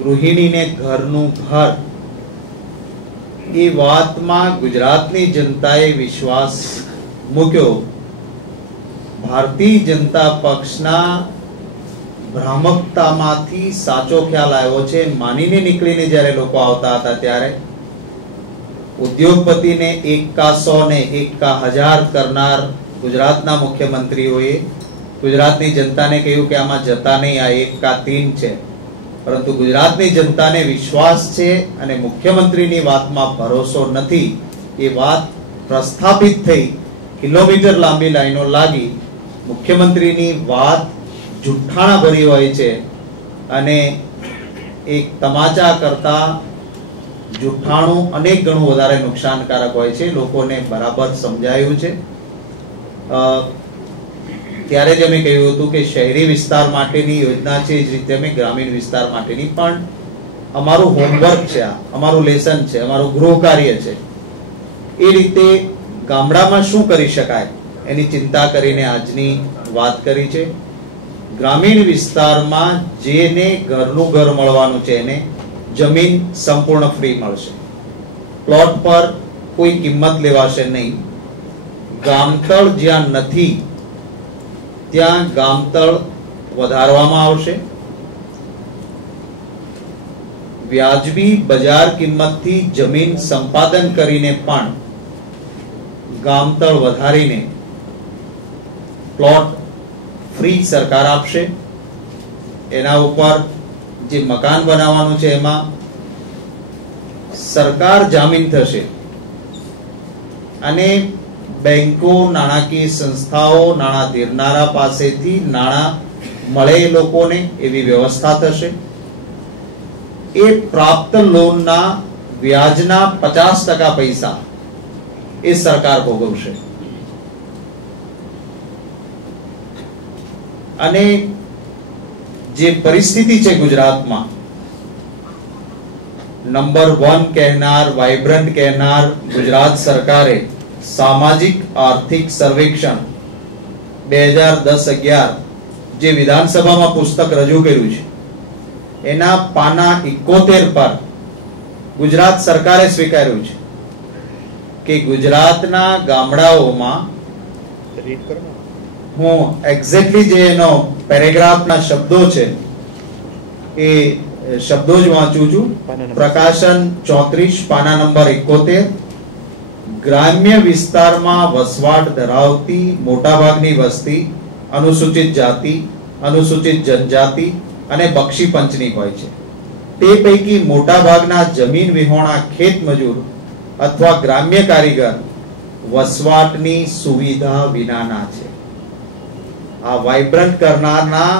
ગૃહિણીને ઘરનું ઘર, એ વાતમાં ગુજરાતની જનતાએ વિશ્વાસ મૂક્યો. ભારતીય જનતા પક્ષના ભ્રામકતામાંથી સાચો ખ્યાલ આવ્યો છે માનીને નીકળીને જ્યારે લોકો આવતા હતા ત્યારે ઉદ્યોગપતિને 1,100 ને 1,1000 કરનાર ગુજરાતના મુખ્યમંત્રીઓએ ગુજરાતની જનતાને કહ્યું કે આમાં જતા નહીં, આ 1,3 છે. પરંતુ ગુજરાતની જનતાને વિશ્વાસ છે અને મુખ્યમંત્રીની વાતમાં ભરોસો નથી, એ વાત પ્રસ્થાપિત થઈ. કિલોમીટર લાંબી લાઈનો લાગી. મુખ્યમંત્રીની વાત જુઠ્ઠાણા ભરી હોય છે અને એક તમાચા કરતા જુઠ્ઠાણું અનેક ગણું વધારે નુકસાનકારક હોય છે. લોકોને બરાબર સમજાયું છે. ત્યારે જ અમે કહ્યું હતું કે શહેરી વિસ્તાર માટેની યોજના છે, એ જ રીતે અમે ગ્રામીણ વિસ્તાર માટેની પણ અમારું હોમવર્ક છે, અમારું લેસન છે, અમારું ગૃહ કાર્ય છે. એ રીતે ગામડામાં શું કરી શકાય એની ચિંતા કરીને આજની વાત કરી છે. ગ્રામીણ વિસ્તારમાં જેને ઘરનું ઘર મળવાનું છે એને જમીન સંપૂર્ણ ફ્રી મળશે. પ્લોટ પર કોઈ કિંમત લેવાશે નહીં. ગામતળ જ્યાં નથી ત્યાં ગામતળ વધારવામાં આવશે. વ્યાજબી બજાર કિંમતથી જમીન સંપાદન કરીને પણ ગામતળ વધારીને પ્લોટ ફ્રી સરકાર આપશે. એના ઉપર જે મકાન બનાવવાનું છે એમાં સરકાર જામીન થશે અને બેંકો, નાણાકીય સંસ્થાઓ, નાણાં ધીરનારા પાસેથી નાણાં મળે લોકોને એવી વ્યવસ્થા થશે. એ પ્રાપ્ત લોનના વ્યાજના 50% પૈસા એ સરકાર ભોગવશે. અને જે પરિસ્થિતિ છે ગુજરાતમાં, નંબર 1 કહેનાર, વાઇબ્રન્ટ કહેનાર ગુજરાત સરકારે સામાજિક આર્થિક સર્વેક્ષણ 2010-11 જે વિધાનસભામાં પુસ્તક રજૂ કર્યું છે એના પાના 71 પર ગુજરાત સરકારે સ્વીકાર્યું છે કે ગુજરાતના ગામડાઓમાં, હું એક્ઝેક્ટલી જે એનો પેરેગ્રાફના શબ્દો છે એ શબ્દો જ વાંચું છું. પ્રકાશન 34 પાના નંબર 71. ગ્રામ્ય વિસ્તારમાં વસવાટ ધરાવતી મોટાભાગની વસ્તી અનુસૂચિત જાતિ, અનુસૂચિત જનજાતિ અને બક્ષી પંચની હોય છે. તે પૈકી મોટાભાગના જમીન વિહોણા ખેત મજૂર અથવા ગ્રામ્ય કારીગર વસવાટની સુવિધા વિનાના છે. આ વાઇબ્રન્ટ કરનારના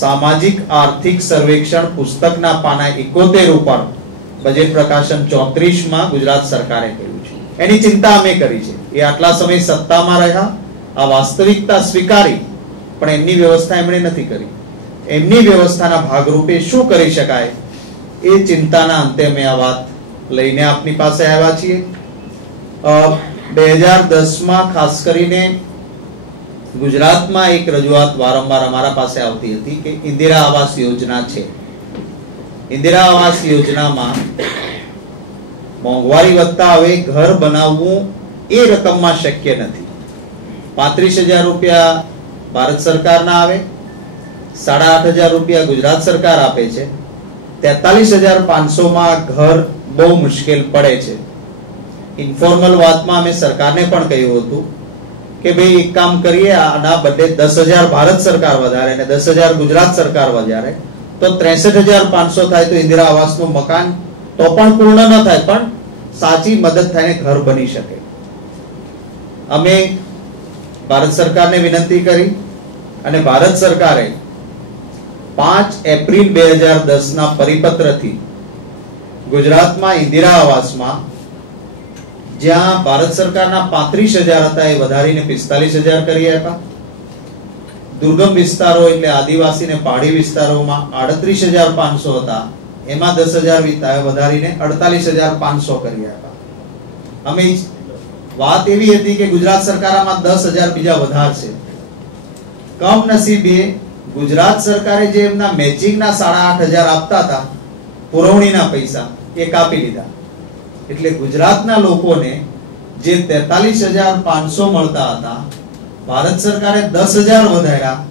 સામાજિક આર્થિક સર્વેક્ષણ પુસ્તકના પાના 71 ઉપર બજેટ પ્રકાશન 34 માં ગુજરાત સરકારે કહ્યું છે. એની ચિંતા અમે કરી છે. એ આટલા સમય સત્તામાં રહ્યા, આ વાસ્તવિકતા સ્વીકારી, પણ એમની વ્યવસ્થા એમણે નથી કરી. એમની વ્યવસ્થાના ભાગરૂપે શું કરી શકાય એ ચિંતાના અંતે અમે આ વાત લઈને આપની પાસે આવ્યા છીએ. 2010માં ખાસ કરીને ગુજરાતમાં એક રજૂઆત વારંવાર અમારા પાસે આવતી હતી કે ઇન્દિરા આવાસ યોજના છે. ઇન્દિરા આવાસ યોજનામાં મોંઘવારી વધતા હવે ઘર બનાવવું એ રકમમાં શક્ય નથી. 35,000 રૂપિયા ભારત સરકારના આવે, 8,500 રૂપિયા ગુજરાત સરકાર આપે છે. 43,500 માં ઘર બહુ મુશ્કેલ પડે છે. ઇન્ફોર્મલ વાતમાં અમે સરકારને પણ કહ્યું હતું કે ભાઈ એક કામ કરીએ, આના બદલે 10,000 ભારત સરકાર વધારે અને 10,000 ગુજરાત સરકાર વધારે તો 63,500 થાય તો ઇન્દિરા આવાસનું મકાન તો પણ પૂર્ણ ન થાય પણ સાચી મદદ થઈને ઘર બની શકે. અમે ભારત સરકારને વિનંતી કરી અને ભારત સરકારે 5 એપ્રિલ 2010 ના પરિપત્રથી ગુજરાતમાં ઇન્દિરા આવાસમાં જ્યાં ભારત સરકારના 35,000 હતા એ વધારીને 45,000 કરી આપ્યા. દુર્ગમ વિસ્તારો એટલે આદિવાસી ને પહાડી વિસ્તારોમાં 38,500 હતા, એમાં 10,000 વધારીને 48,500 કરી આપ્યા. અમે વાત એવી હતી કે ગુજરાત સરકારમાં 10,000 બીજા વધારશે. કમનસીબે ગુજરાત સરકારે જે એમના મેચિંગના 8,500 આપતા હતા પુરવણીના પૈસા એ કાપી લીધા. એટલે ગુજરાતના લોકોને જે 43,500 મળતા હતા, ભારત સરકારે 10,000 વધાર્યા,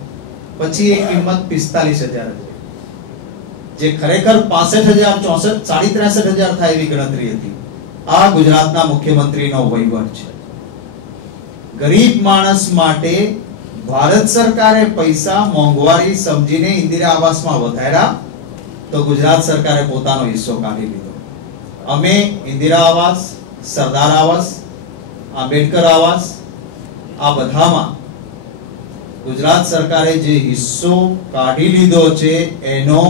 પછી એ કિંમત 45,000 છે, જે ખરેખર 65,000, 64,000, 63,000 થાય એવી ગણતરી હતી. આ ગુજરાતના મુખ્યમંત્રીનો વહીવટ છે. ગરીબ માણસ માટે ભારત સરકારે પૈસા મોંઘવારી સમજીને ઇન્દિરા આવાસમાં વધાર્યા, તો ગુજરાત સરકારે પોતાનો હિસ્સો કાઢી લીધો. અમે ઇન્દિરા આવાસ, સરદાર આવાસ, આંબેડકર આવાસ, આ બધામાં ગુજરાત સરકારે જે હિસ્સો કાઢી લીધો છે એનો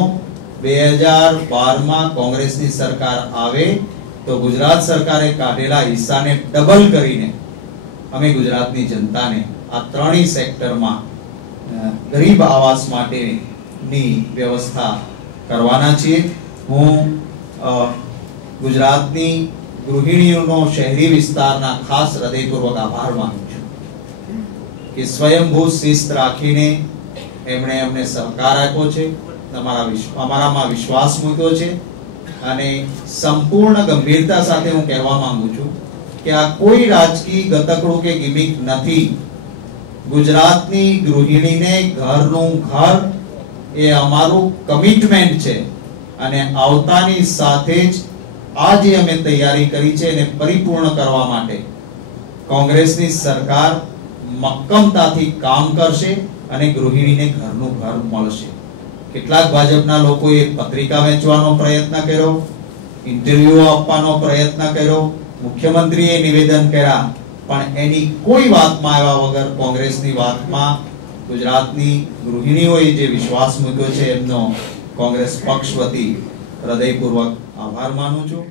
2012માં કોંગ્રેસની સરકાર આવે તો ગુજરાત સરકારે કાઢેલા હિસ્સાને ડબલ કરીને અમે ગુજરાતની જનતાને આ ત્રણેય સેક્ટરમાં ગરીબ આવાસ માટેની વ્યવસ્થા કરવાના છીએ. હું ગુજરાતની ગૃહિણીઓનો શહેરી વિસ્તારના ખાસ હૃદયપૂર્વક આભાર માનું છું કે સ્વયંભૂ શિસ્ત રાખીને એમણે અમને સહકાર આપ્યો છે, અમારામાં વિશ્વાસ મૂક્યો છે, અને સંપૂર્ણ ગંભીરતા સાથે હું કહેવા માંગુ છું કે આ કોઈ રાજકીય ગતકડું કે ગિમિક નથી. ગુજરાતની ગૃહિણીને ઘરનું ઘર એ અમારું કમિટમેન્ટ છે, અને આવતાની સાથે જ આ જે અમે તૈયારી કરી છે એને પરિપૂર્ણ કરવા માટે કોંગ્રેસની સરકાર મક્કમતાથી કામ કરશે અને ગૃહિણીને ઘરનું ઘર મળશે. કેટલાક ભાજપના લોકોએ પત્રિકા વેચવાનો પ્રયત્ન કર્યો, ઇન્ટરવ્યુ આપવાનો પ્રયત્ન કર્યો, મુખ્યમંત્રીએ નિવેદન કર્યા, પણ એની કોઈ વાતમાં આવ્યા વગર કોંગ્રેસની વાતમાં ગુજરાતની ગૃહિણીઓએ જે વિશ્વાસ મૂક્યો છે એમનો કોંગ્રેસ પક્ષ વતી હૃદયપૂર્વક આભાર માનું છું.